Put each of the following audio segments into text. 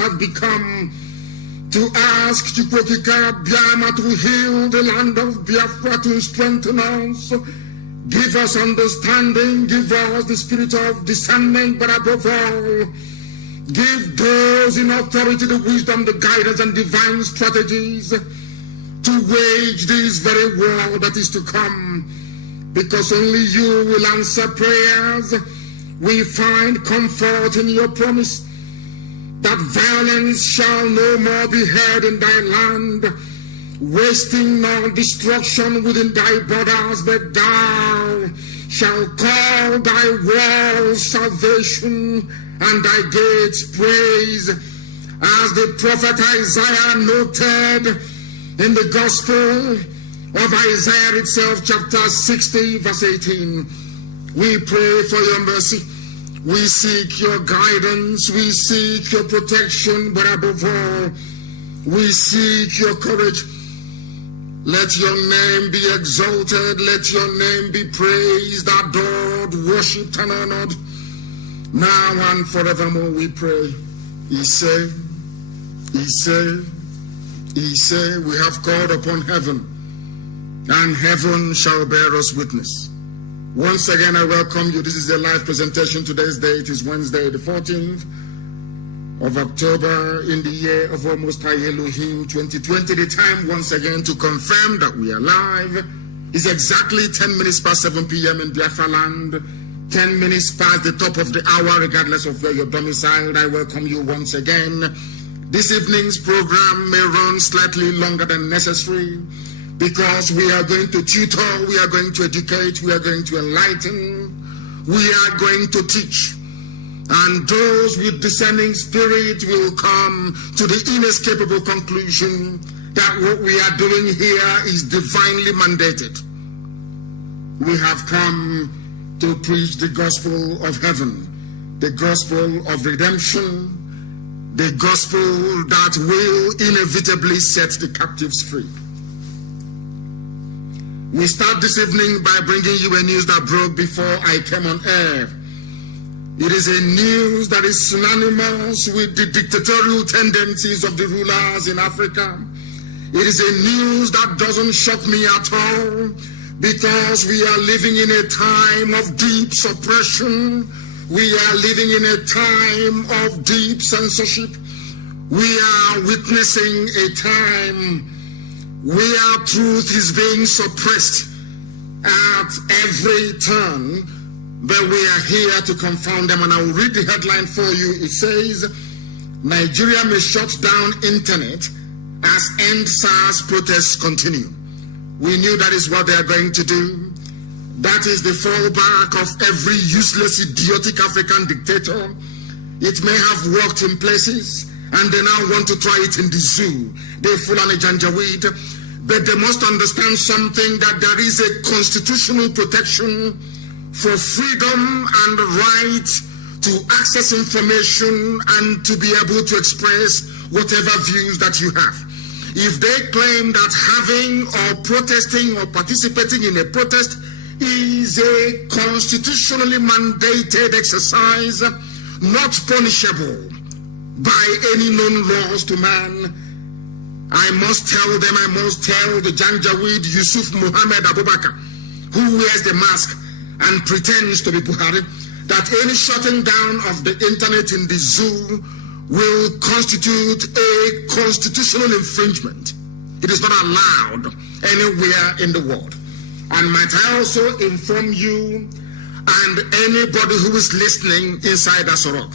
has become to ask Chukwokika Biama to heal the land of Biafra, to strengthen us, give us understanding, give us the spirit of discernment, but above all, give those in authority the wisdom, the guidance, and divine strategies to wage this very war that is to come, because only you will answer prayers. We find comfort in your promise that violence shall no more be heard in thy land, wasting nor destruction within thy borders, but thou shalt call thy walls salvation and thy gates praise, as the prophet Isaiah noted in the Gospel of Isaiah itself, chapter 60, verse 18. We pray for your mercy. We seek your guidance, we seek your protection, but above all, we seek your courage. Let your name be exalted, let your name be praised, adored, worshipped, and honored, now and forevermore, we pray. He said, we have called upon heaven, and heaven shall bear us witness. Once again, I welcome you. This is a live presentation. Today's date is Wednesday, the 14th of October in the year of Almost High Elohim 2020. The time, once again, to confirm that we are live is exactly 10 minutes past 7 p.m. in Biafra land, 10 minutes past the top of the hour, regardless of where you're domiciled. I welcome you once again. This evening's program may run slightly longer than necessary, because we are going to tutor, we are going to educate, we are going to enlighten, we are going to teach. And those with discerning spirit will come to the inescapable conclusion that what we are doing here is divinely mandated. We have come to preach the gospel of heaven, the gospel of redemption, the gospel that will inevitably set the captives free. We start this evening by bringing you a news that broke before I came on air. It is a news that is synonymous with the dictatorial tendencies of the rulers in Africa. It is a news that doesn't shock me at all, because we are living in a time of deep suppression. We are living in a time of deep censorship. We are witnessing a time where truth is being suppressed at every turn, but we are here to confound them. And I will read the headline for you. It says, Nigeria may shut down internet as End SARS protests continue. We knew that is what they are going to do. That is the fallback of every useless, idiotic African dictator. It may have worked in places, and they now want to try it in the zoo. They Fulani Janjaweed, but they must understand something, that there is a constitutional protection for freedom and the right to access information and to be able to express whatever views that you have. If they claim that having or protesting or participating in a protest is a constitutionally mandated exercise, not punishable by any known laws to man, I must tell them, I must tell the Janjaweed Yusuf Muhammad Abubakar, who wears the mask and pretends to be Buhari, that any shutting down of the internet in the zoo will constitute a constitutional infringement. It is not allowed anywhere in the world. And might I also inform you and anybody who is listening inside Asorok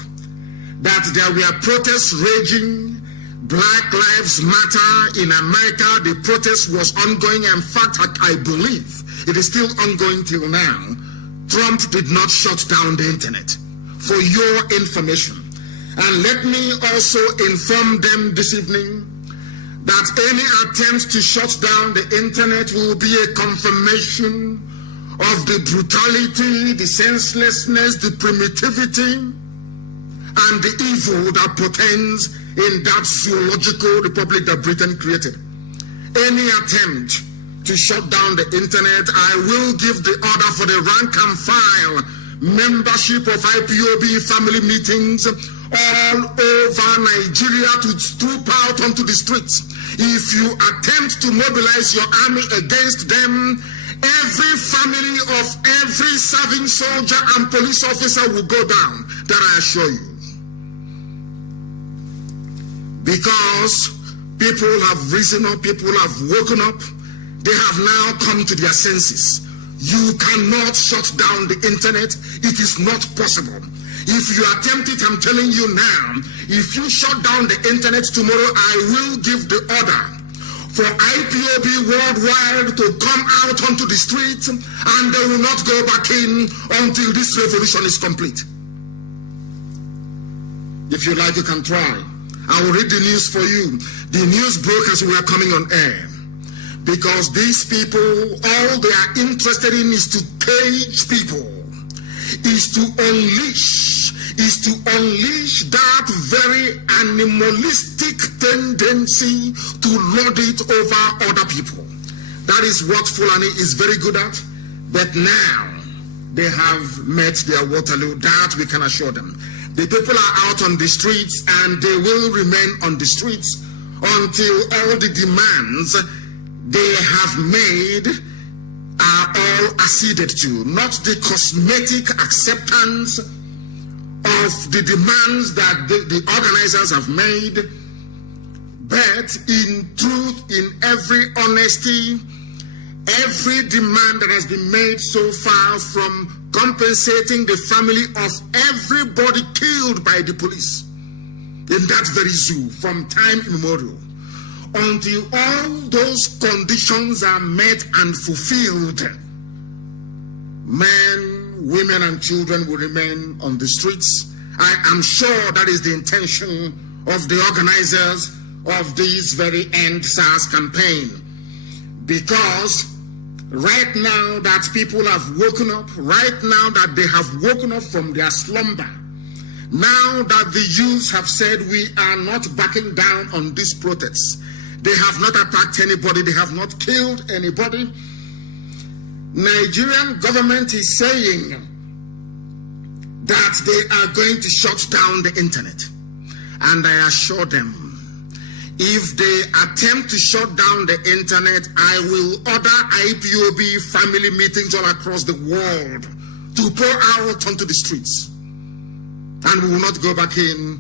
that there were protests raging, Black Lives Matter in America. The protest was ongoing. In fact, I believe it is still ongoing till now. Trump did not shut down the internet, for your information. And let me also inform them this evening that any attempt to shut down the internet will be a confirmation of the brutality, the senselessness, the primitivity, and the evil that portends in that zoological republic that Britain created. Any attempt to shut down the internet, I will give the order for the rank and file membership of IPOB family meetings all over Nigeria to troop out onto the streets. If you attempt to mobilize your army against them, every family of every serving soldier and police officer will go down, that I assure you. Because people have risen up, people have woken up, they have now come to their senses. You cannot shut down the internet. It is not possible. If you attempt it, I'm telling you now, if you shut down the internet tomorrow, I will give the order for IPOB worldwide to come out onto the streets, and they will not go back in until this revolution is complete. If you like, you can try. I will read the news for you. The news broke as we are coming on air. Because these people, all they are interested in is to cage people, is to unleash that very animalistic tendency to lord it over other people. That is what Fulani is very good at. But now they have met their Waterloo. That we can assure them. The people are out on the streets, and they will remain on the streets until all the demands they have made are all acceded to. Not the cosmetic acceptance of the demands that the organizers have made, but in truth, in every honesty, every demand that has been made so far, from compensating the family of everybody killed by the police in that very zoo from time immemorial, until all those conditions are met and fulfilled, men, women, and children will remain on the streets. I am sure that is the intention of the organizers of this very End SARS campaign. Because right now that people have woken up, right now that they have woken up from their slumber, now that the youths have said we are not backing down on these protests, they have not attacked anybody, they have not killed anybody, Nigerian government is saying that they are going to shut down the internet. And I assure them, if they attempt to shut down the internet, I will order IPOB family meetings all across the world to pour out onto the streets. And we will not go back in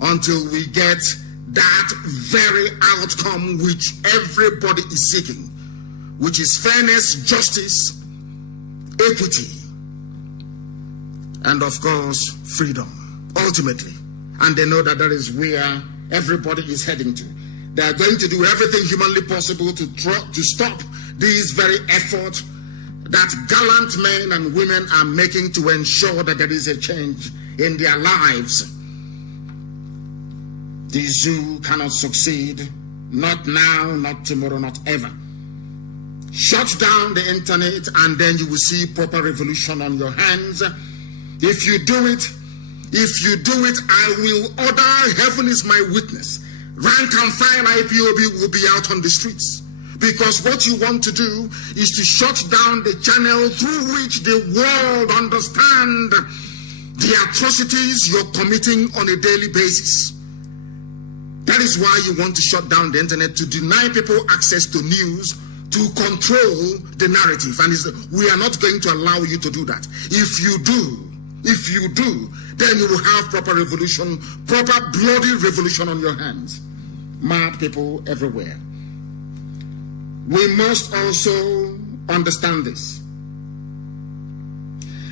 until we get that very outcome which everybody is seeking, which is fairness, justice, equity, and of course, freedom, ultimately. And they know that that is where everybody is heading to. They are going to do everything humanly possible to stop this very effort that gallant men and women are making to ensure that there is a change in their lives. The zoo cannot succeed, not now, not tomorrow, not ever. Shut down the internet and then you will see proper revolution on your hands. If you do it, I will order, heaven is my witness, rank and file IPOB will be out on the streets. Because what you want to do is to shut down the channel through which the world understand the atrocities you're committing on a daily basis. That is why you want to shut down the internet, to deny people access to news, to control the narrative. And we are not going to allow you to do that. If you do, then you will have proper revolution, proper bloody revolution on your hands. Mad people everywhere. We must also understand this,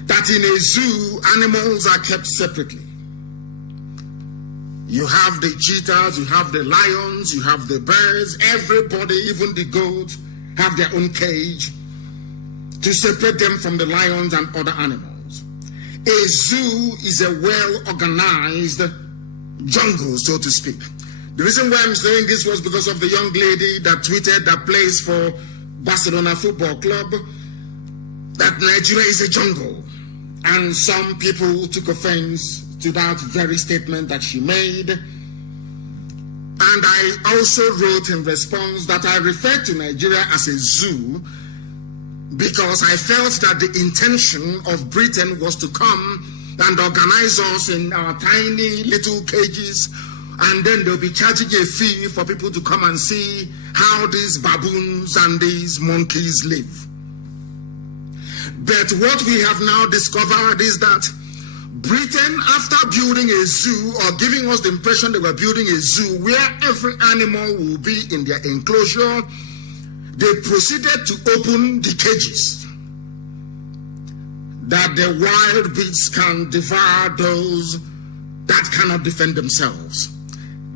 that in a zoo, animals are kept separately. You have the cheetahs, you have the lions, you have the birds, everybody, even the goats, have their own cage to separate them from the lions and other animals. A zoo is a well-organized jungle, so to speak. The reason why I'm saying this was because of the young lady that tweeted, that plays for Barcelona Football Club, that Nigeria is a jungle. And some people took offense to that very statement that she made. And I also wrote in response that I referred to Nigeria as a zoo because I felt that the intention of Britain was to come and organize us in our tiny little cages, and then they'll be charging a fee for people to come and see how these baboons and these monkeys live. But what we have now discovered is that Britain, after building a zoo or giving us the impression they were building a zoo where every animal will be in their enclosure, they proceeded to open the cages that the wild beasts can devour those that cannot defend themselves.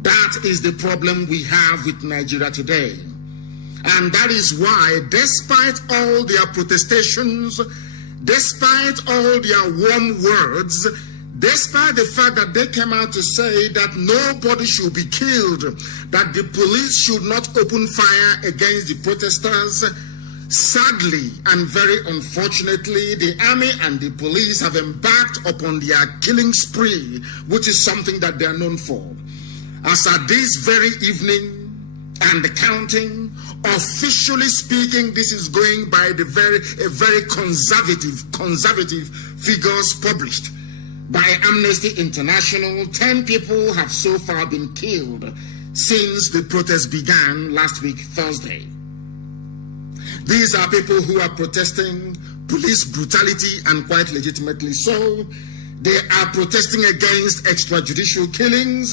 That is the problem we have with Nigeria today. And that is why, despite all their protestations, despite all their warm words, despite the fact that they came out to say that nobody should be killed, that the police should not open fire against the protesters, sadly and very unfortunately, the army and the police have embarked upon their killing spree, which is something that they are known for. As at this very evening and the counting, officially speaking, this is going by the very conservative figures published by Amnesty International. 10 people have so far been killed since the protest began last week, Thursday. These are people who are protesting police brutality, and quite legitimately so. They are protesting against extrajudicial killings.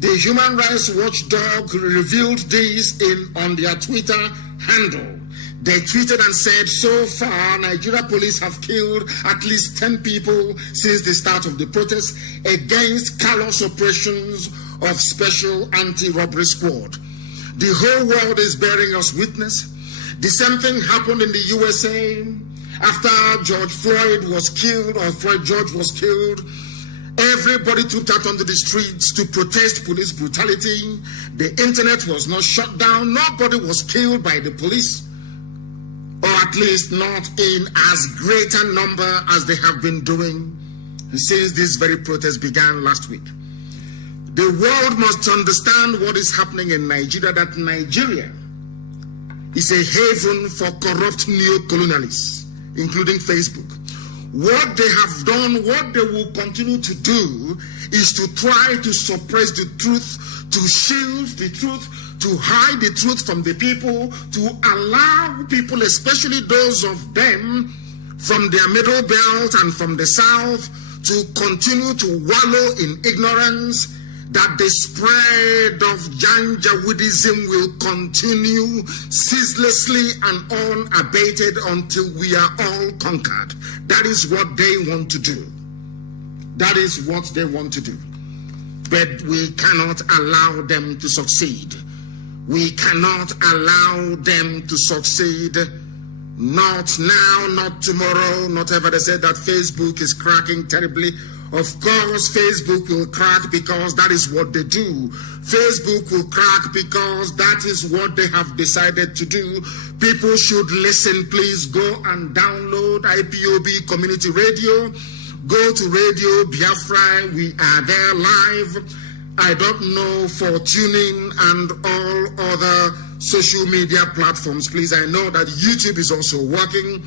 The Human Rights Watchdog revealed this on their Twitter handle. They tweeted and said, so far, Nigeria police have killed at least 10 people since the start of the protest against callous operations of Special Anti-Robbery Squad. The whole world is bearing us witness. The same thing happened in the USA after George Floyd was killed, or Floyd George was killed. Everybody took out onto the streets to protest police brutality. The internet was not shut down. Nobody was killed by the police, or at least not in as great a number as they have been doing since this very protest began last week. The world must understand what is happening in Nigeria, that Nigeria is a haven for corrupt neo-colonialists, including Facebook. What they have done, what they will continue to do, is to try to suppress the truth, to shield the truth, to hide the truth from the people, to allow people, especially those of them from their middle belt and from the south, to continue to wallow in ignorance, that the spread of Janjaweedism will continue ceaselessly and unabated until we are all conquered. That is what they want to do. That is what they want to do. But we cannot allow them to succeed. We cannot allow them to succeed. Not now, not tomorrow, not ever. They said that Facebook is cracking terribly. Of course, Facebook will crack because that is what they do. Facebook will crack because that is what they have decided to do. People should listen. Please go and download IPOB Community Radio. Go to Radio Biafra. We are there live. I don't know for tuning and all other social media platforms. Please, I know that YouTube is also working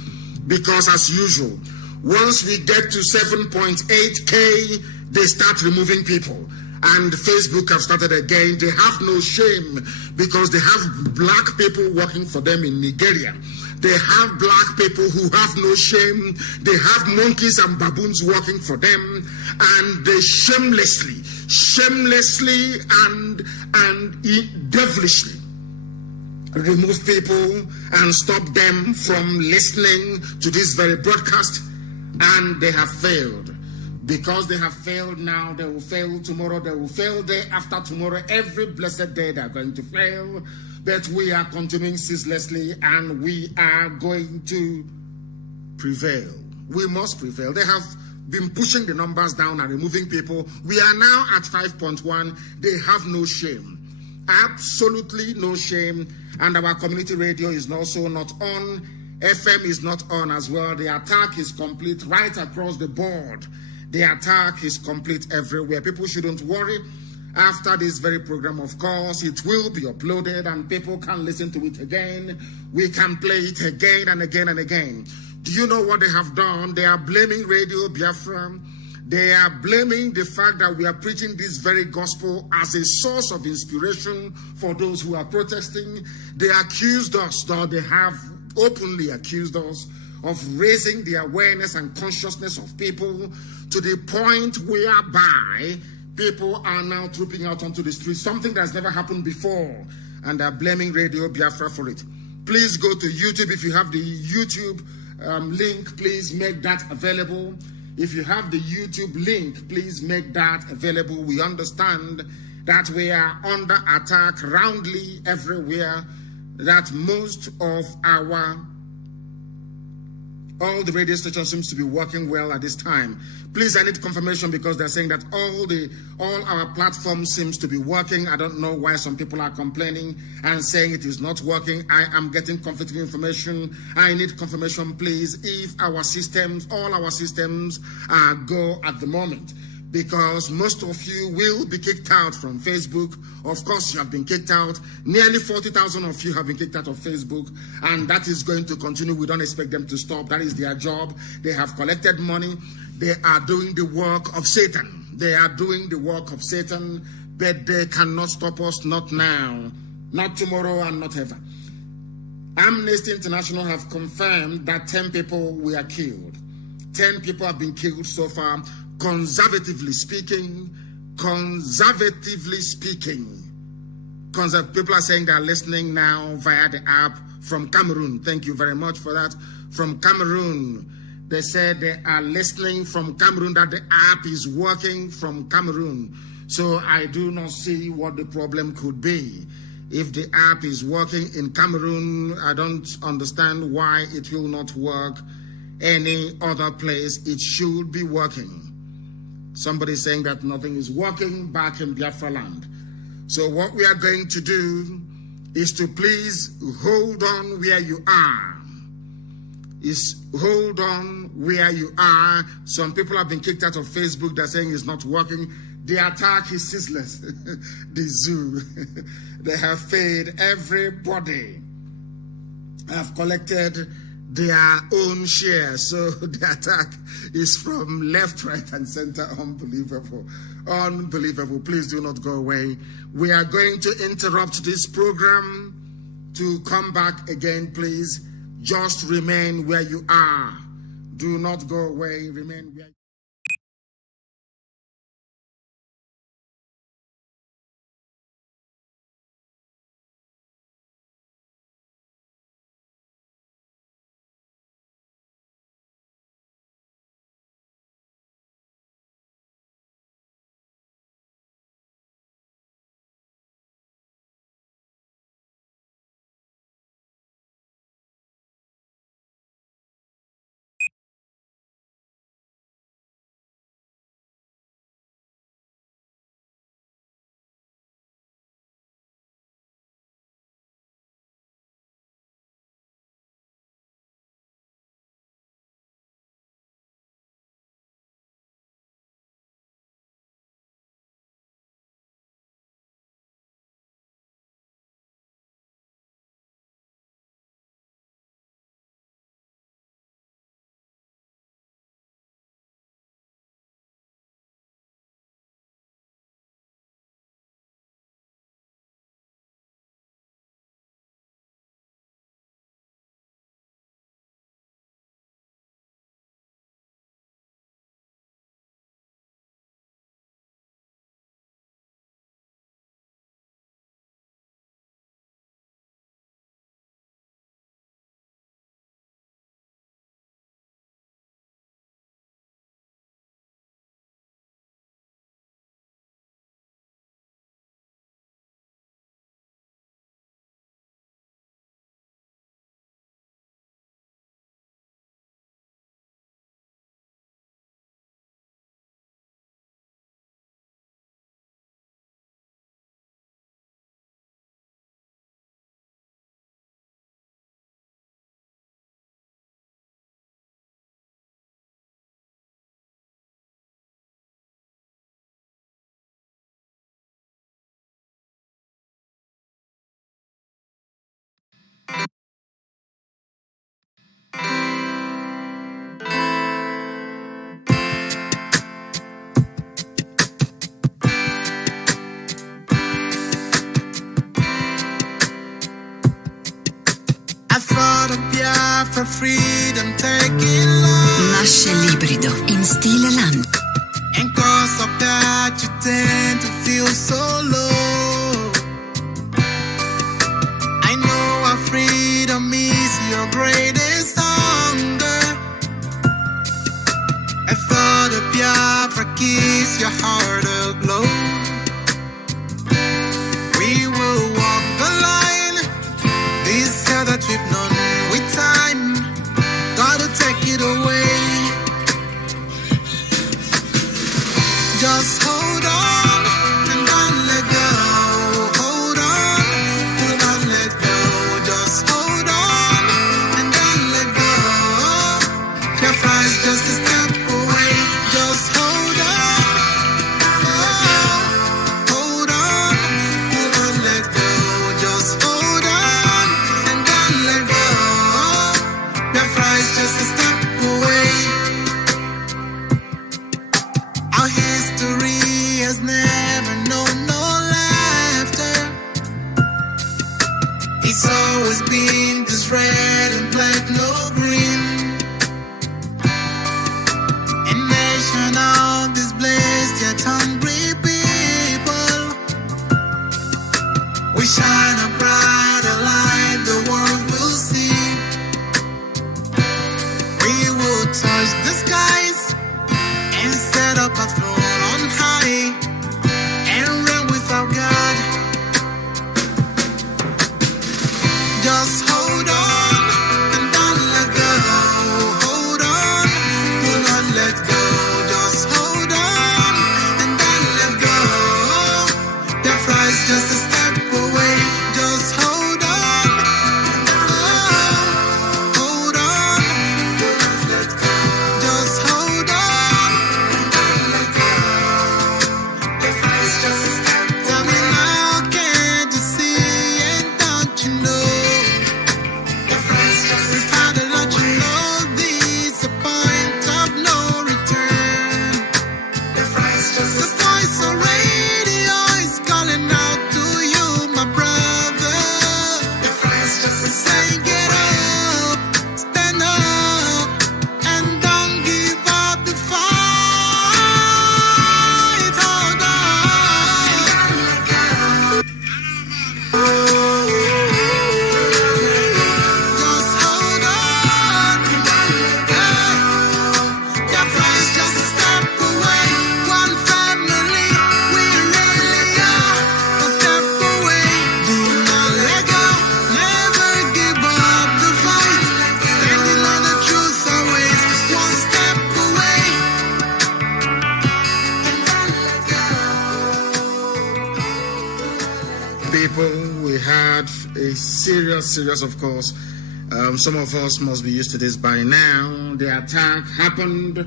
because, as usual, once we get to 7.8K, they start removing people. And Facebook have started again. They have no shame because they have black people working for them in Nigeria. They have black people who have no shame. They have monkeys and baboons working for them. And they shamelessly and devilishly remove people and stop them from listening to this very broadcast. And they have failed. Because they have failed now, they will fail tomorrow, they will fail day after tomorrow. Every blessed day they are going to fail. But we are continuing ceaselessly and we are going to prevail. We must prevail. They have been pushing the numbers down and removing people. We are now at 5.1. They have no shame. Absolutely no shame. And our community radio is also not on. FM is not on as well. The attack is complete right across the board. The attack is complete everywhere. People shouldn't worry. After this very program, of course, it will be uploaded and people can listen to it again. We can play it again and again and again. Do you know what they have done? They are blaming Radio Biafra. They are blaming the fact that we are preaching this very gospel as a source of inspiration for those who are protesting. They accused us, or they have openly accused us, of raising the awareness and consciousness of people to the point whereby people are now trooping out onto the streets, something that's never happened before, and they're blaming Radio Biafra for it. Please go to YouTube. If you have the YouTube link, please make that available. If you have the YouTube link, please make that available. We understand that we are under attack roundly everywhere, that most of all the radio stations seems to be working well at this time. Please, I need confirmation, because they're saying that all our platforms seems to be working. I don't know why some people are complaining and saying it is not working. I am getting conflicting information. I need confirmation, please, if our systems, all our systems are go at the moment, because most of you will be kicked out from Facebook. Of course, you have been kicked out. Nearly 40,000 of you have been kicked out of Facebook, and that is going to continue. We don't expect them to stop. That is their job. They have collected money. They are doing the work of Satan. They are doing the work of Satan, but they cannot stop us, not now, not tomorrow, and not ever. Amnesty International have confirmed that 10 people were killed. 10 people have been killed so far. Conservatively speaking, people are saying they are listening now via the app from Cameroon. Thank you very much for that. From Cameroon, they said they are listening from Cameroon, that the app is working from Cameroon. So I do not see what the problem could be. If the app is working in Cameroon, I don't understand why it will not work any other place. It should be working. Somebody saying that nothing is working back in Biafra land. So what we are going to do is to please hold on where you are. Hold on where you are. Some people have been kicked out of Facebook. They're saying it's not working. The attack is ceaseless. The zoo. They have paid everybody. Have collected their own share. So the attack is from left, right, and center. Unbelievable. Unbelievable. Please do not go away. We are going to interrupt this program to come back again, please. Just remain where you are. Do not go away. Remain where you are. for freedom, taking love. Nasce l'ibrido in stile land. And cause of that you tend to feel so low. I know our freedom is your greatest hunger. I thought of Biafra keeps your heart aglow. We will walk the line, this hell that we've known with time. Gotta take it away. Just hold on and don't let go. Hold on, do not let go. Just hold on and don't let go. Biafra is just a step away. Just hold on. Hold on, do not let go. Just hold on and don't let go. Biafra is just a step away. Our history has never known no laughter. It's always been this red and black, no green. A nation of this blessed yet hungry people. We shine a brighter light the world will see. We will touch the skies and set up a throne on high and reign without God. Just hold on and don't let go. Hold on, do not let go. Just hold on and don't let go. Biafra is just a step away. Just hold on. Hold on, do not let go. Just hold on. Biafra is just a step. Tell me now, can't you see and don't you know? Biafra is just a step. How to let you know this a point of no return. Biafra is just a step. The voice on radio is calling out to you, my brother. Biafra is just a step. Say get up, stand up, and don't give up the fight. Hold on. Just hold on. Biafra is just a step away. One family, we really are. A step away. Do not let go. Never give up the fight. Standing on the truth always. One step away. And don't let go. People, we had a serious, of course. Some of us must be used to this by now. The attack happened,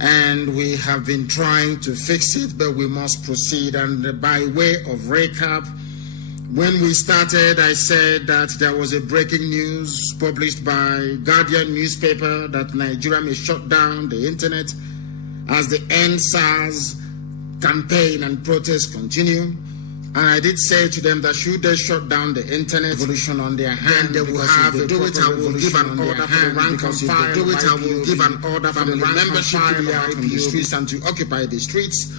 and we have been trying to fix it, but we must proceed. And by way of recap, when we started, I said that there was a breaking news published by Guardian newspaper that Nigeria may shut down the internet as the End SARS campaign and protests continue. And I did say to them that should they shut down the internet revolution on their hand, they will have a do it. I will give an order for the rank and file. Do it. I will give an order for the membership to the IPOB and to occupy the streets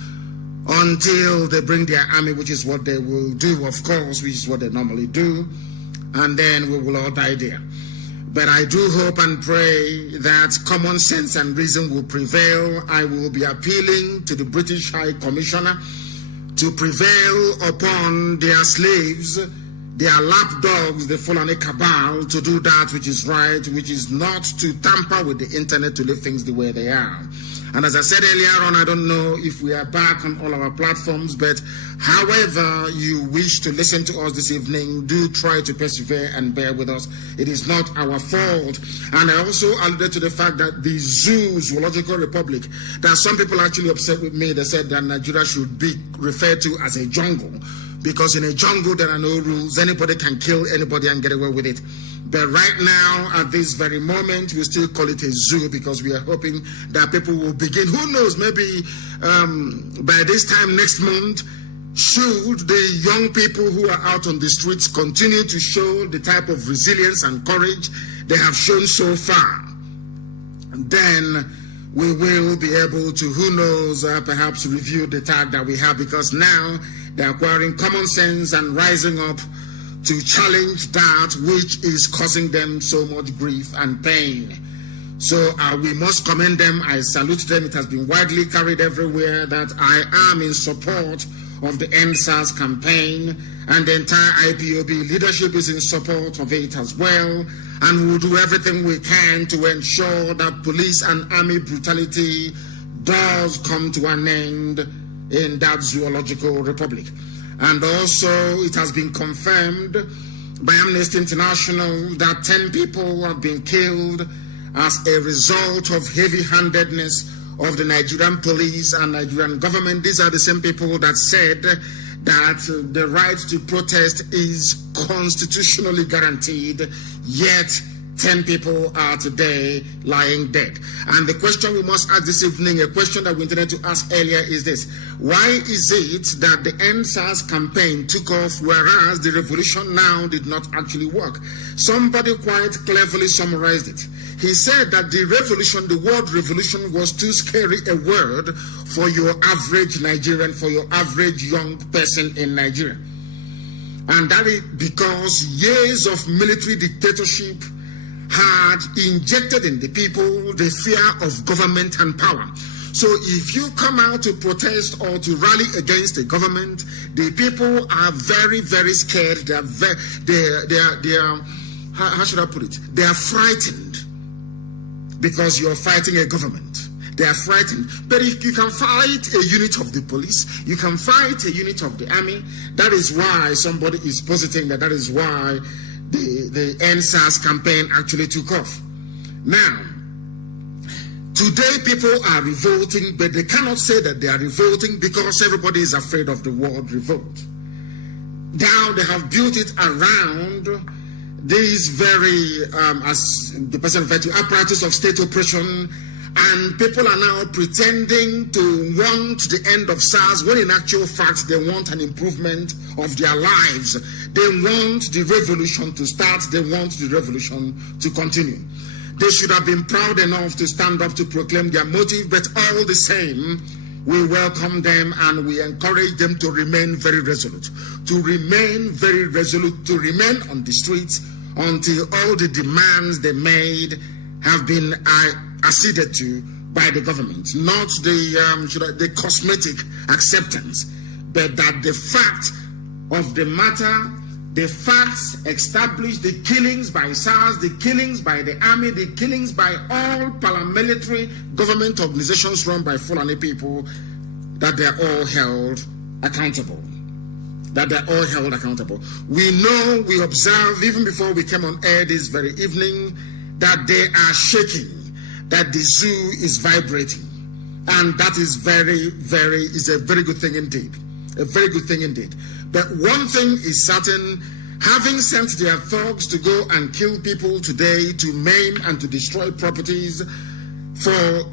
until they bring their army, which is what they will do, of course, which is what they normally do, and then we will all die there. But I do hope and pray that common sense and reason will prevail. I will be appealing to the British High Commissioner to prevail upon their slaves, their lapdogs, the Fulani cabal, to do that which is right, which is not to tamper with the internet to leave things the way they are. And as I said earlier on, I don't know if we are back on all our platforms, but however you wish to listen to us this evening, do try to persevere and bear with us. It is not our fault. And I also alluded to the fact that the Zoological Republic, that some people actually upset with me. They said that Nigeria should be referred to as a jungle, because in a jungle there are no rules. Anybody can kill anybody and get away with it. But right now, at this very moment, we still call it a zoo, because we are hoping that people will begin, who knows, maybe by this time next month, should the young people who are out on the streets continue to show the type of resilience and courage they have shown so far, then we will be able to, who knows, perhaps review the tag that we have, because now they're acquiring common sense and rising up to challenge that which is causing them so much grief and pain. So we must commend them. I salute them. It has been widely carried everywhere that I am in support of the End SARS campaign, and the entire IPOB leadership is in support of it as well. And we'll do everything we can to ensure that police and army brutality does come to an end in that zoological republic. And also, it has been confirmed by Amnesty International that 10 people have been killed as a result of heavy-handedness of the Nigerian police and Nigerian government. These are the same people that said that the right to protest is constitutionally guaranteed, yet 10 people are today lying dead. And the question we must ask this evening, a question that we intended to ask earlier, is this: why is it that the End SARS campaign took off, whereas the revolution now did not actually work? Somebody quite cleverly summarized it. He said that the revolution, the word revolution, was too scary a word for your average Nigerian, for your average young person in Nigeria. And that is because years of military dictatorship had injected in the people the fear of government and power. So if you come out to protest or to rally against the government, the people are very, very scared. They are how should I put it? They are frightened because you're fighting a government. They are frightened. But if you can fight a unit of the police, you can fight a unit of the army. That is why somebody is positing that is why the End SARS campaign actually took off. Now, today people are revolting, but they cannot say that they are revolting because everybody is afraid of the word revolt. Now they have built it around this very, as the person referred to, apparatus of state oppression, and people are now pretending to want the end of SARS when in actual fact they want an improvement of their lives. They want the revolution to start. They want the revolution to continue. They should have been proud enough to stand up to proclaim their motive, but all the same, we welcome them and we encourage them to remain very resolute, to remain very resolute, to remain on the streets until all the demands they made have been acceded to by the government. Not the cosmetic acceptance, but that the fact of the matter, the facts establish the killings by SARS, the killings by the army, the killings by all paramilitary government organizations run by Fulani people, that they are all held accountable. That they're all held accountable. We know, we observe, even before we came on air this very evening, that they are shaking, that the zoo is vibrating. And that is is a very good thing indeed. A very good thing indeed. But one thing is certain, having sent their thugs to go and kill people today, to maim and to destroy properties for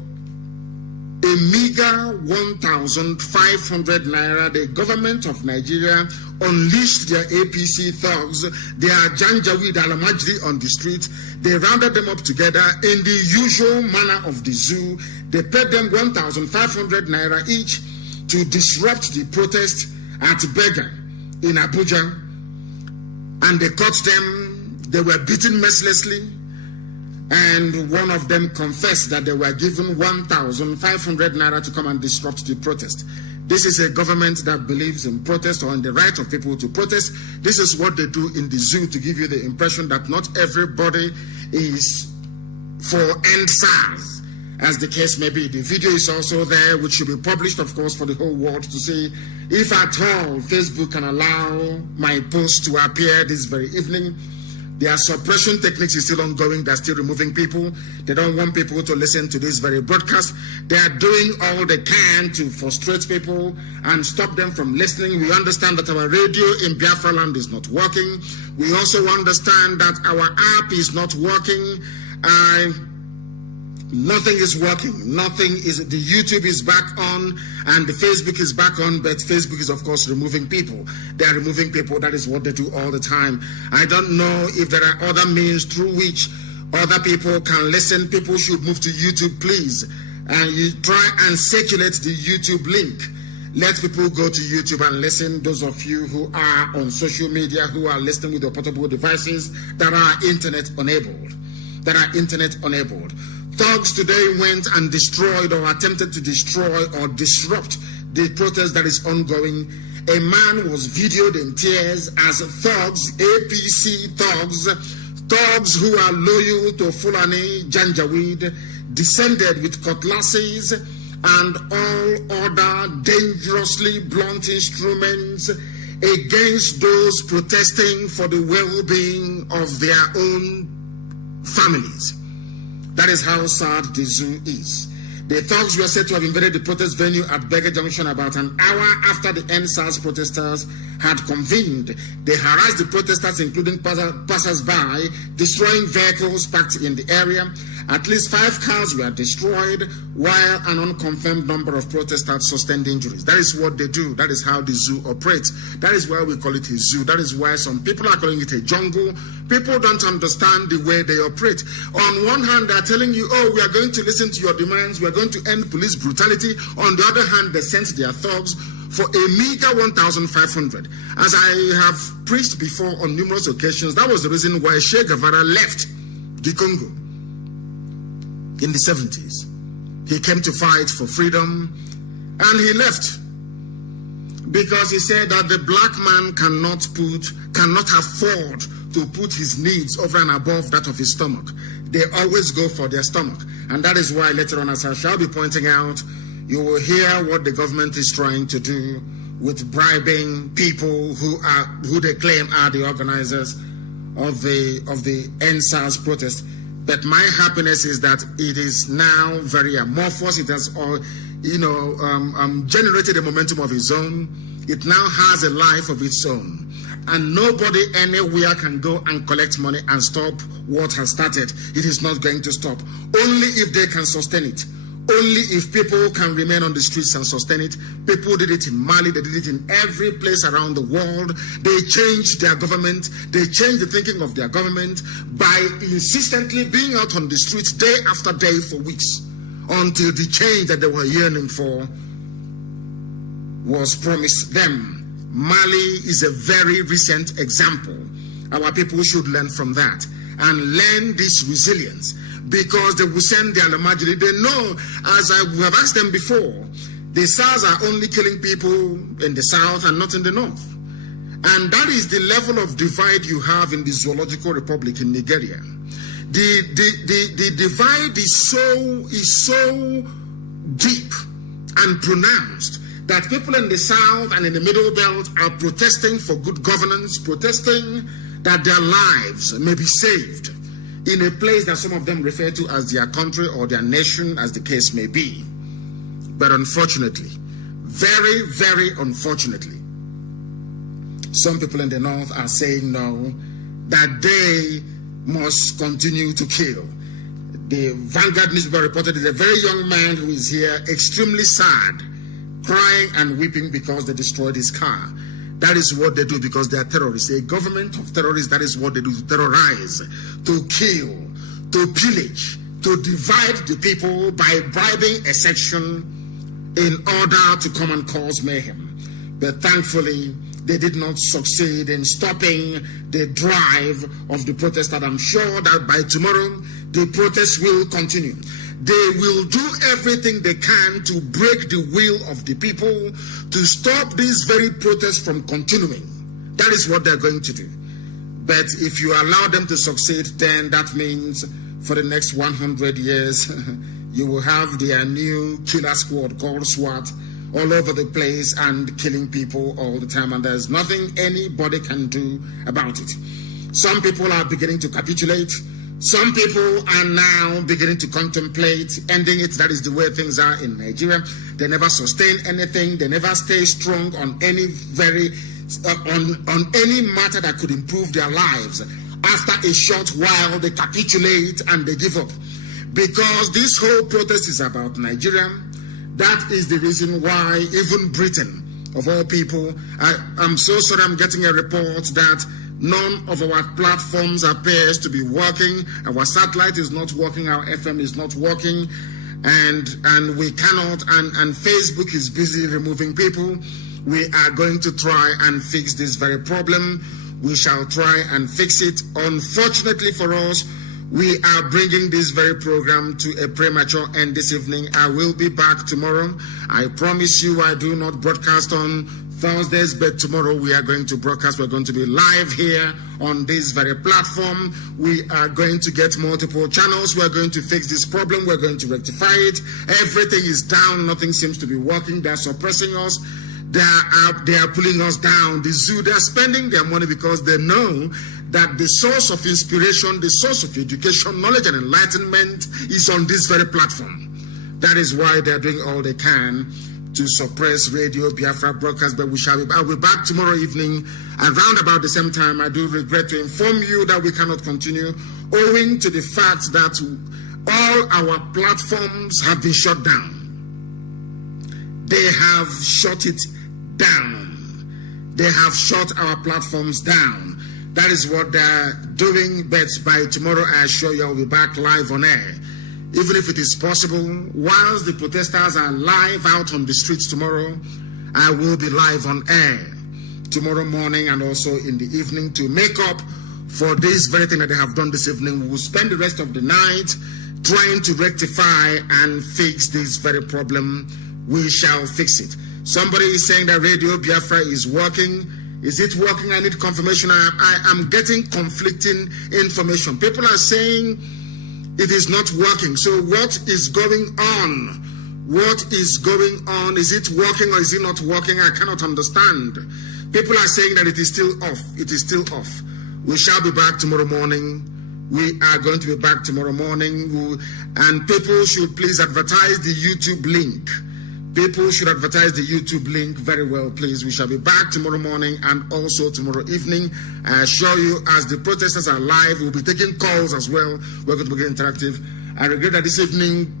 a meager 1,500 naira, the government of Nigeria unleashed their APC thugs, their Janjaweed Alamajri on the street. They rounded them up together in the usual manner of the zoo. They paid them 1,500 naira each to disrupt the protest at Bega in Abuja. And they caught them. They were beaten mercilessly. And one of them confessed that they were given 1,500 naira to come and disrupt the protest. This is a government that believes in protest or in the right of people to protest. This is what they do in the zoo to give you the impression that not everybody is for End SARS, as the case may be. The video is also there, which should be published, of course, for the whole world to see. If at all Facebook can allow my post to appear this very evening, their suppression techniques is still ongoing. They're still removing people. They don't want people to listen to this very broadcast. They are doing all they can to frustrate people and stop them from listening. We understand that our radio in Biafra land is not working. We also understand that our app is not working. Nothing is working. Nothing is. The YouTube is back on and the Facebook is back on, but Facebook is, of course, removing people. They are removing people. That is what they do all the time. I don't know if there are other means through which other people can listen. People should move to YouTube, please. And you try and circulate the YouTube link. Let people go to YouTube and listen. Those of you who are on social media, who are listening with your portable devices that are internet enabled. Thugs today went and destroyed or attempted to destroy or disrupt the protest that is ongoing. A man was videoed in tears as thugs, APC thugs who are loyal to Fulani Janjaweed, descended with cutlasses and all other dangerously blunt instruments against those protesting for the well-being of their own families. That is how sad the zoo is. The thugs were said to have invaded the protest venue at Berger Junction about an hour after the NSAS protesters had convened. They harassed the protesters, including passers-by, destroying vehicles parked in the area. At least 5 cars were destroyed, while an unconfirmed number of protesters sustained injuries. That is what they do. That is how the zoo operates. That is why we call it a zoo. That is why some people are calling it a jungle. People don't understand the way they operate. On one hand, they're telling you, oh, we are going to listen to your demands. We are going to end police brutality. On the other hand, they sent their thugs for a meager 1,500. As I have preached before on numerous occasions, that was the reason why Che Guevara left the Congo in the 70s. He came to fight for freedom and he left because he said that the black man cannot afford to put his needs over and above that of his stomach. They always go for their stomach. And that is why later on, as I shall be pointing out, you will hear what the government is trying to do with bribing people who they claim are the organizers of the NSAS protest. But my happiness is that it is now very amorphous. It has generated a momentum of its own. It now has a life of its own. And nobody anywhere can go and collect money and stop what has started. It is not going to stop. Only if they can sustain it. Only if people can remain on the streets and sustain it. People did it in Mali. They did it in every place around the world. They changed their government. They changed the thinking of their government by insistently being out on the streets day after day for weeks until the change that they were yearning for was promised them. Mali is a very recent example. Our people should learn from that and learn this resilience, because they will send their Lamajiri. They know, as I have asked them before, the SARS are only killing people in the south and not in the north. And that is the level of divide you have in the Zoological Republic in Nigeria. The divide is so deep and pronounced that people in the south and in the middle belt are protesting for good governance, protesting that their lives may be saved in a place that some of them refer to as their country or their nation, as the case may be. But unfortunately, very, very unfortunately, some people in the north are saying no, that they must continue to kill. The Vanguard newspaper reported that a very young man who is here, extremely sad, crying and weeping because they destroyed his car. That is what they do, because they are terrorists. A government of terrorists, that is what they do, to terrorize, to kill, to pillage, to divide the people by bribing a section in order to come and cause mayhem. But thankfully, they did not succeed in stopping the drive of the protest, and I'm sure that by tomorrow, the protest will continue. They will do everything they can to break the will of the people, to stop this very protest from continuing. That is what they're going to do. But if you allow them to succeed, then that means for the next 100 years, you will have their new killer squad called SWAT all over the place and killing people all the time. And there's nothing anybody can do about it. Some people are beginning to capitulate. Some people are now beginning to contemplate ending it. That is the way things are in Nigeria. They never sustain anything. They never stay strong on any on any matter that could improve their lives. After a short while, they capitulate and they give up. because this whole protest is about Nigeria. That is the reason why even Britain, of all people, I'm so sorry, I'm getting a report that none of our platforms appears to be working. Our satellite is not working, our FM is not working, and we cannot, and Facebook is busy removing people. We are going to try and fix this very problem. We shall try and fix it. Unfortunately for us, we are bringing this very program to a premature end this evening. I will be back tomorrow. I promise you I do not broadcast on Thursdays, but tomorrow we are going to broadcast. We're going to be live here on this very platform. We are going to get multiple channels. We're going to fix this problem. We're going to rectify it. Everything is down. Nothing seems to be working. They're suppressing us. They are pulling us down. The zoo, they're spending their money because they know that the source of inspiration, the source of education, knowledge, and enlightenment is on this very platform. That is why they're doing all they can to suppress Radio Biafra broadcast. But I'll be back tomorrow evening around about the same time. I do regret to inform you that we cannot continue owing to the fact that all our platforms have been shut down. They have shut it down. They have shut our platforms down. That is what they're doing, but by tomorrow, I assure you I'll be back live on air. Even if it is possible, whilst the protesters are live out on the streets tomorrow, I will be live on air tomorrow morning and also in the evening to make up for this very thing that they have done this evening. We will spend the rest of the night trying to rectify and fix this very problem. We shall fix it. Somebody is saying that Radio Biafra is working. Is it working? I need confirmation. I am getting conflicting information. People are saying it is not working. So what is going on? What is going on? Is it working or is it not working? I cannot understand. People are saying that it is still off. It is still off. We shall be back tomorrow morning. We are going to be back tomorrow morning. And people should please advertise the YouTube link. People should advertise the YouTube link very well, please. We shall be back tomorrow morning and also tomorrow evening. I assure you, as the protesters are live, we'll be taking calls as well. We're going to be interactive. I regret that this evening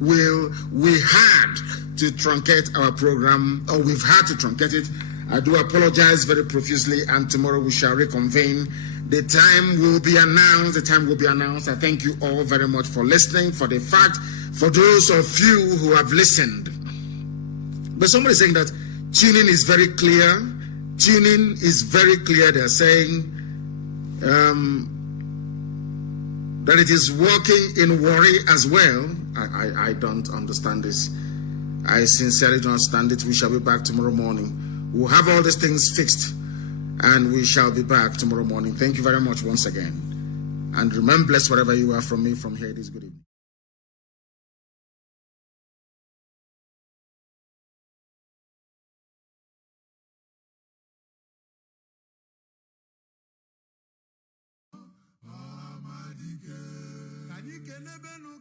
we had to truncate our program, or we've had to truncate it. I do apologize very profusely, and tomorrow we shall reconvene. The time will be announced. The time will be announced. I thank you all very much for listening, for the fact, for those of you who have listened. But somebody is saying that tuning is very clear. Tuning is very clear. They're saying that it is working in Warri as well. I don't understand this. I sincerely don't understand it. We shall be back tomorrow morning. We'll have all these things fixed and we shall be back tomorrow morning. Thank you very much once again. And remember, bless wherever you are from me from here. It is good evening.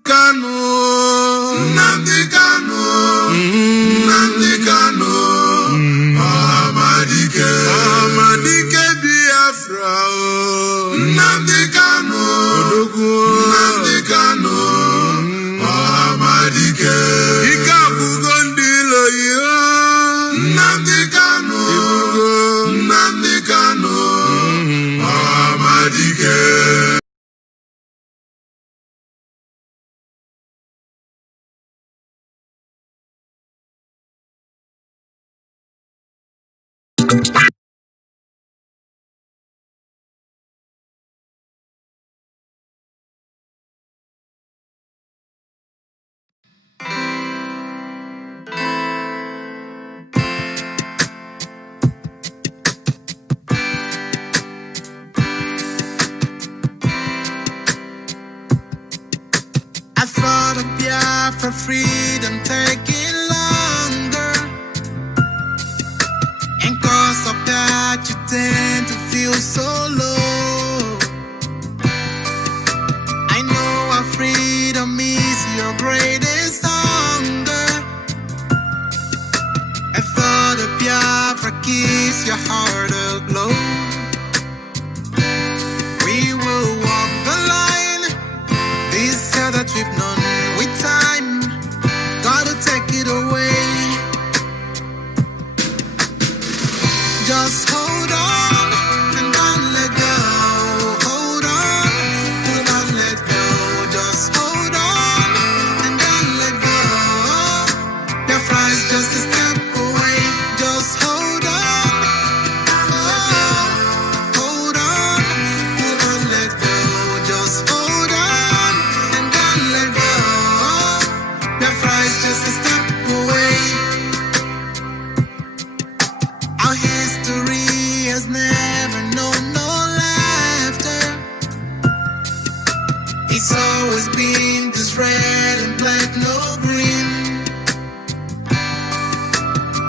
Kanu, Nnamdi Kanu, Nnamdi Kanu, Amadike Biafra, Nnamdi Kanu, Nnamdi Kanu, Amadike, Ikabugondilo yo, Nnamdi Kanu, Nnamdi Kanu, Amadike. I thought of Biafra freedom taking longer, and cause of that you tend to feel so low. I know our freedom is your greatest hunger. I thought of Biafra keeps your heart aglow. We will walk the line, this said that we has never known no laughter. It's always been this red and black, no green.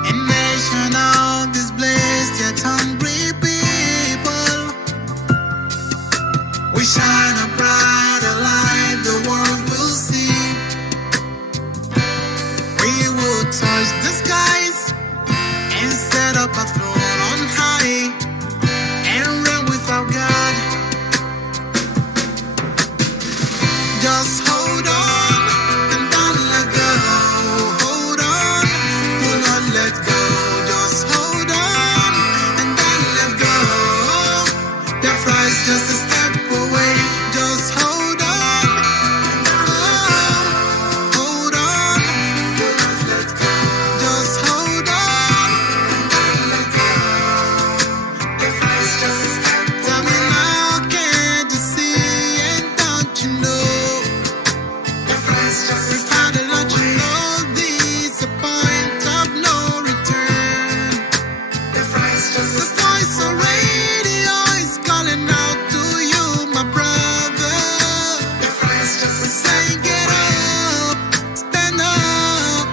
A nation of displaced yet hungry people. We shine a brighter light the world will see. We will touch the skies and set up a throne on high and reign without God. Just hold on and don't let go. Hold on, do not let go. Just hold on and don't let go. Biafra is just a step away. Just hold on. Hold on, do not let go. Just hold on and don't let go. Biafra is just a step away. Tell me now, can't you see and don't you know? We've had a lot, you know, this a point of no return. The voice on radio is calling out to you, my brother. Saying get up, stand up,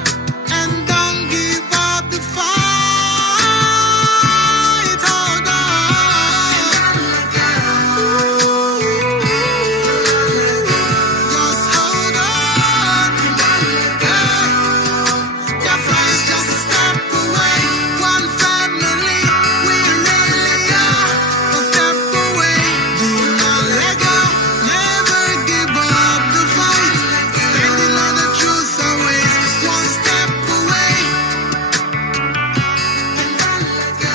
and don't give up the fight. Hold on. Just hold on. Biafra is just a step away. One family, we really are. A step away. Do not let go. Never give up the fight. Standing on the truth always. One step away. And don't let go.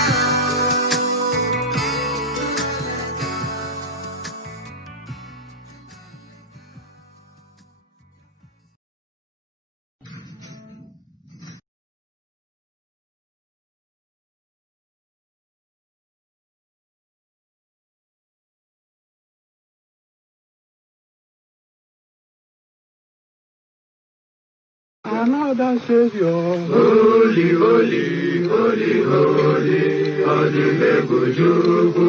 Another Savior, Holy, holy, holy, holy, Adimebujuku.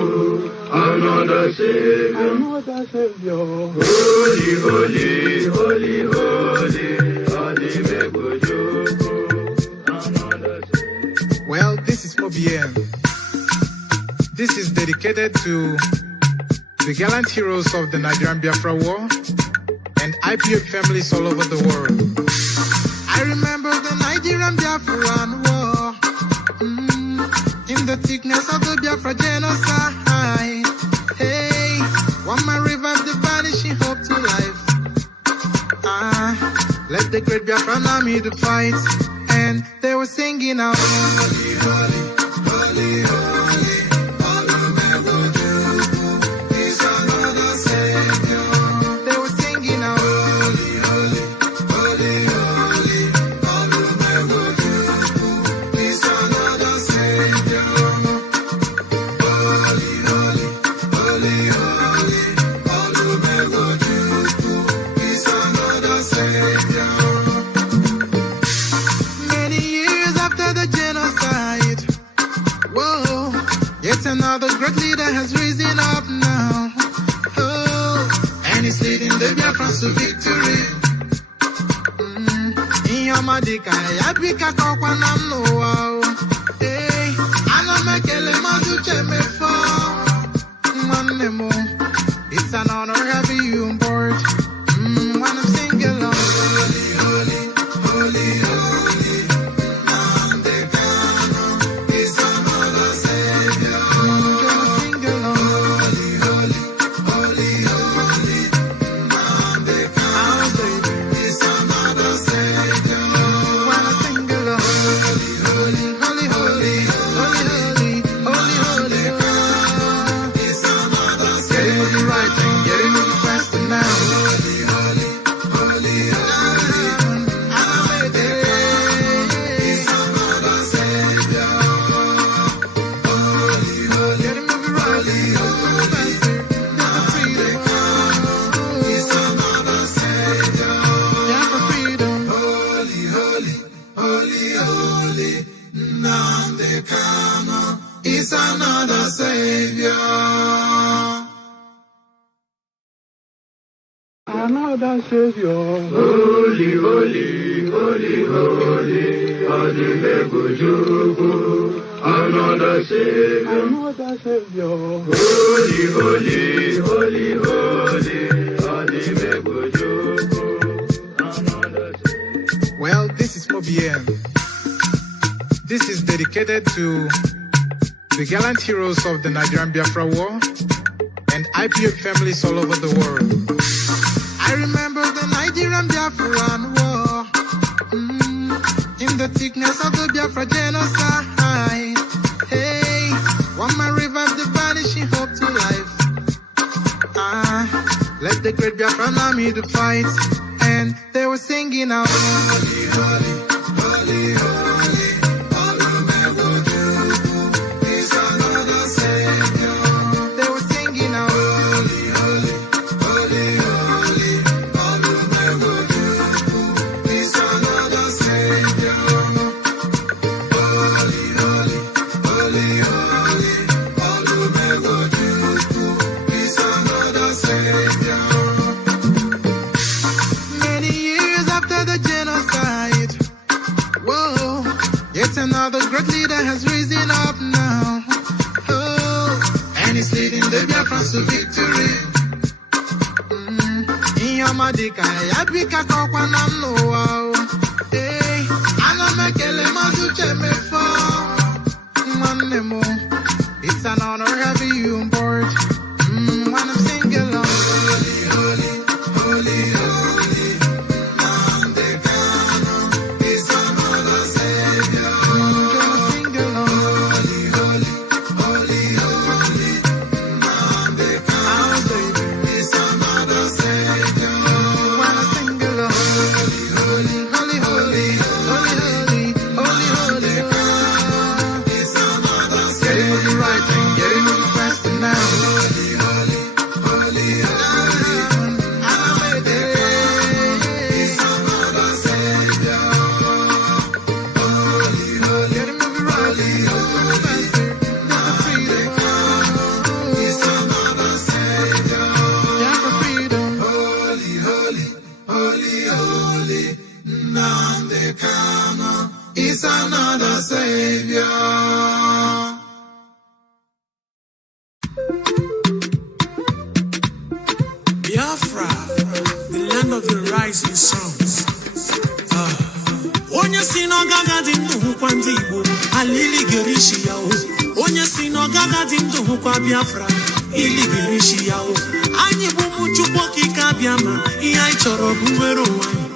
Another Savior, another Savior, holy, holy, holy, holy, Adimebujuku. Another Savior. Well, this is MAOBI N. This is dedicated to the gallant heroes of the Nigerian Biafra War and IPOB families all over the world. I remember the Nigerian Biafran war, in the thickness of the Biafra genocide. Hey, one man revived the vanishing hope to life. Let the great Biafran army to fight, and they were singing out, holy, holy, holy, holy, is another Savior. They were singing out, holy, holy, holy, holy, is another Savior. Holy, holy, holy, holy, is another Savior. Many years after the genocide, whoa, yet another great leader has risen up now. Oh, and he's leading the Biafrans to victory. Inyamadika, yabika kwa namno wao. Hey, anamekele mazuche mefo. Manemo, it's an honor having you on board. When I'm singing along, holy, holy, holy, holy, Nnamdi Kanu is another Savior. Just sing along, holy, holy, holy, holy, Nnamdi Kanu is another Savior. When I sing along, holy, holy, another Savior. Holy, holy, holy, holy, Adimebujuku, another Savior. Another Savior. Holy, holy, holy, holy, Adimebujuku, another Savior. Well, this is MAOBI N. This is dedicated to the gallant heroes of the Nigerian Biafra War and IPOB families all over the world. I remember the Nigerian Biafran war, in the thickness of the Biafra genocide. Hey, one man revived the vanishing hope to life. Let the great Biafran army to fight, and they were singing out, holy, holy, holy, holy, all the men will do is another Savior. They were singing out, holy, holy, holy, holy, all the men will do is another Savior. Holy, holy, holy, holy, all the men will do is another Savior. Many years after the genocide, whoa, yet another great leader has risen up now. Oh, and he's leading the Biafrans to victory. Inyamadika, Yabika Kokwana Noa. Hey, Anamekele Mazuche Mefo. Manemo, it's an honor having you on board. When I'm singing along, holy, holy, holy, holy, Nnamdi Kanu is another Savior. Gonna sing along, holy, holy, holy, holy, Nnamdi Kanu is another Savior. When I sing along, holy, holy, holy, holy, holy, holy, holy, holy, is another Savior. Getting moving right and getting moving faster now. Holy, holy, holy, holy, Nnamdi Kanu is another Savior. Holy, holy, getting moving right, moving faster. Now for freedom is another Savior. Yeah, for freedom. Holy, holy, holy, holy, Nnamdi Kanu is another Savior. Biafra, the land of the rising suns. Onye si n'ọgaga dị ndụ hụkwa ndị Igbo, alili gerishi ya o. Onye si n'ọgaga dị ndụ hụkwa Biafra, ili gerishi ya o. Anyị bụ ụmụ Chukwu okike abịa ma ihe anyị chọrọ bụ nwere onwe anyị.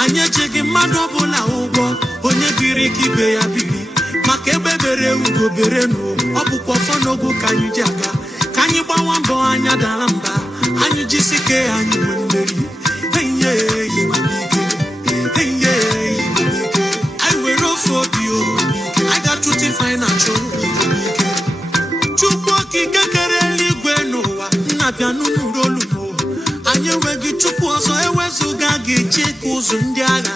Anyị echeghị mmadụ ọbụla ụgwọ, onye biri ka ibe ya biri. Maka egbe bere ugo bere n'o, ọ bụkwa ọfọ n'ogu ka anyị ji aga. Ka anyị gbawa mbọ anya dara mba, anyị jisike anyị nwe mmeri. Enye Igbo n'ike, enye Igbo n'ike. Anyị were ofe obi o, anyị ga-achụta financial Igbo n'ike. Chukwu okike kere eluigwe n'ụwa, nna bịa n'ụlọ olu m. Anyị enweghị Chukwu ọzọ ewezuga ga-eji eke ụzụ ndị agha.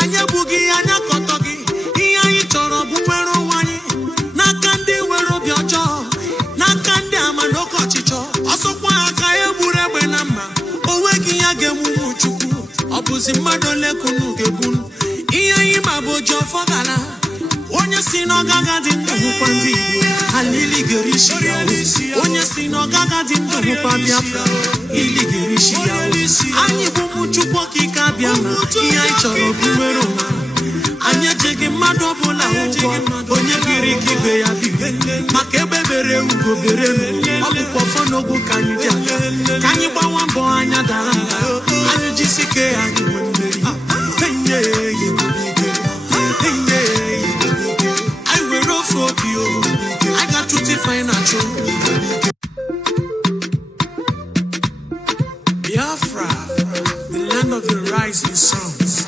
Anyị ebughị ya anya kọtọ gị, ihe anyị chọrọ bụ nwere onwe anyị. N'aka ndị nwere obi ọjọọ, n'aka ndị ama n'oke ọchịchọ. Ọsọkwa aka egburu egbe na mma, o nweghị ya ga-emume Chukwu. Ọ bụzi mmadụ ole kunu ga-ebunu, ihe anyị ma bụ oji ọfọ gara. Onye si n'ọgaga dị ndụ hụkwa ndị Igbo, alili gerishi ya o. Onye si n'ọgaga dị ndụ hụkwa Biafra, ili gerishi ya o. Anyị bụ ụmụ Chukwu okike abịa ma ihe anyị chọrọ bụ nwere onwe anyị. Anyị echeghị mmadụ ọbụla ụgwọ, onye biri ka ibe ya biri. Maka egbe bere ugo bere n'o, ọ bụkwa ọfọ n'ogu ka anyị ji aga. Ka anyị gbawa mbọ anya dara mba, anyị jisike anyị nwe mmeri. Enye Igbo n'ike, enye Igbo n'ike. Anyị were ofe obi o, anyị ga-achụta financial Igbo n'ike. Biafra, the land of the rising suns.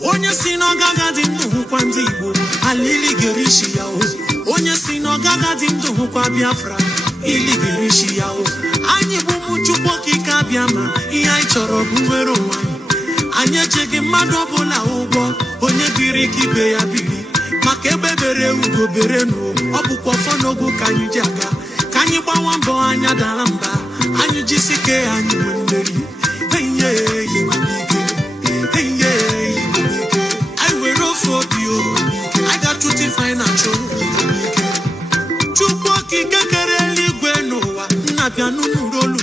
Onye si n'ọgaga dị ndụ hụkwa ndị Igbo, alili gerishi ya o. Onye si n'ọgaga dị ndụ hụkwa Biafra, ili gerishi ya o. Anyị bụ ụmụ Chukwu okike abịa ma ihe anyị chọrọ bụ nwere onwe anyị. Anyị echeghị mmadụ ọbụla ụgwọ, onye biri ka ibe ya biri. Maka egbe bere ugo bere n'o, ọ bụkwa ọfọ n'ogu ka anyị ji aga. Ka anyị gbawa mbọ anya dara mba, anyị jisike anyị mmeri enye Igbo n'ike enye Igbo n'ike anyị were ofe obi o I got to define achọ Chukwu okike kere eluigwe n'ụwa nna bịa n'ụlọ olu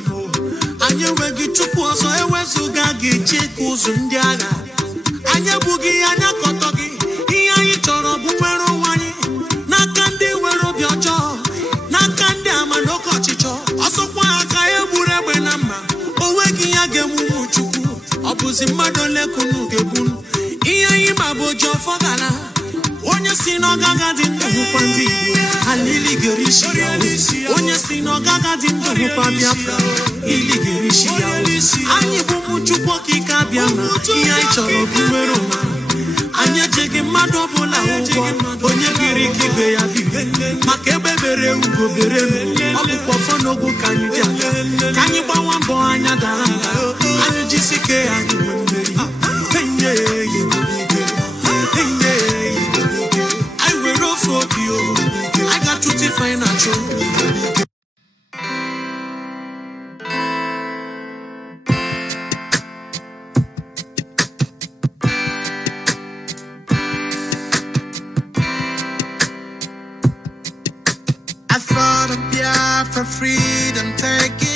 anyị enweghị Chukwu ọzọ ewezuga gị chike ụzọ ndị agha anyị ebughị anya kọtọ gị ihe anyị chọrọ bụ nwere onwe anyị n'aka ndị nwere obi ọjọọ n'aka ndị ama n'oke ọchịchọ ọsọkwa aka egburu egbe na mma onweghị ya ga-emume Chukwu ọ bụzi mmadụ ole kunu ga-ebunu ihe anyị ma bụ oji ọfọ gara onye si n'ọgaga dị ndụ hụkwa ndị Igbo alili gerishi ya onye si n'ọgaga dị ndụ hụkwa Biafra ili gerishi ya anyị bụ ụmụ Chukwu okike abịa ma ihe anyị chọrọ bụ nwere onwe anyị ejeghị mmadụ ọbụla ụgwọ onye biri ka ibe ya bibe maka ebe bere ugo bere ọ bụkwa ọfọ n'ogwu ka anyị dị aka ka anyị gbawa mbọ anya dara mba anyị jisike anyị nwee mmeri enye Igbo n'ike enye Igbo n'ike anyị were ofe obi o I got to define achọ I thought of Biafra freedom taking